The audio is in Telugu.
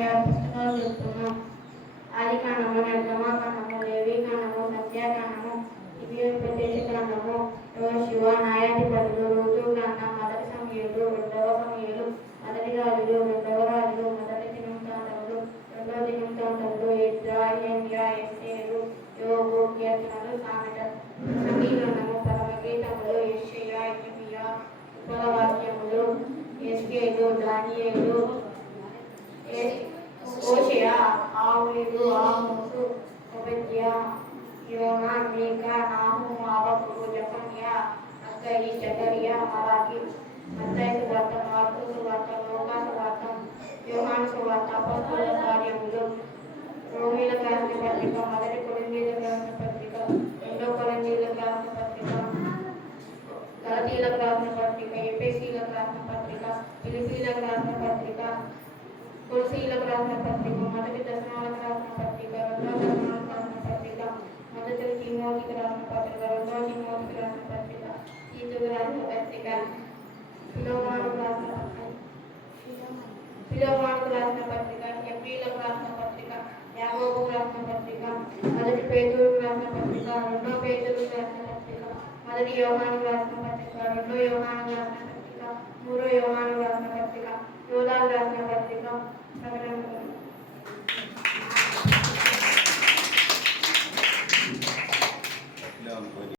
యాభై పుస్తకాలు చెప్తున్నాం ఆది కాండము నిర్గమాకాండము లేవి కాండము శివ న్యాయాధిపతులు ఋతు గ్రంథం మొదటి సమయాలు రెండవ సమయాలు మొదటి రాజులు రెండవ రాజులు మొదటి దినంతాంతములు రెండవ దినంతాంతములు ఎద్రా ఎస్ఏలు యోగు కీర్తనలు సామెత సంగీతము పరమగీతములు యెషయా ఇర్మియా ఎస్కేలు దానియేలు ఓషియా ఆమోసు యోనా నాహు ఆబకు మలాకి మత్తయి సువార్త మార్కు సువార్త లోకా యోహాను సువార్త కార్యములు పత్రిక మొదటి కొరింథీయులకు రాసిన పత్రిక రెండో కొరింథీయులకు రాసిన పత్రిక గలతీయులకు రాసిన పత్రిక ఎఫెసీయులకు రాసిన పత్రిక ఫిలిప్పీయులకు రాసిన పత్రిక తులసీలకు రాసిన పత్రిక మొదటి దర్శనాలకు రాసిన పత్రిక రెండవ దర్శనాలకు రాసిన పత్రిక మొదటి తిమోతికి రాసిన పత్రిక రెండవ తిమోతికి రాసిన పత్రిక తీతుకు రాసిన పత్రిక ఫిలోమానుకు రాసిన పత్రిక ఫిలోమానుకు రాసిన పత్రిక ఎప్రిలకు రాసిన పత్రిక యాగోబుకు రాసిన పత్రిక మొదటి పేదూరుకు రాసిన పత్రిక రెండో పేదూరుకు రాసిన పత్రిక మొదటి యోహాను రాసిన పత్రిక రెండో యోహాను రాసిన పత్రిక మూడో యోహాను రాసిన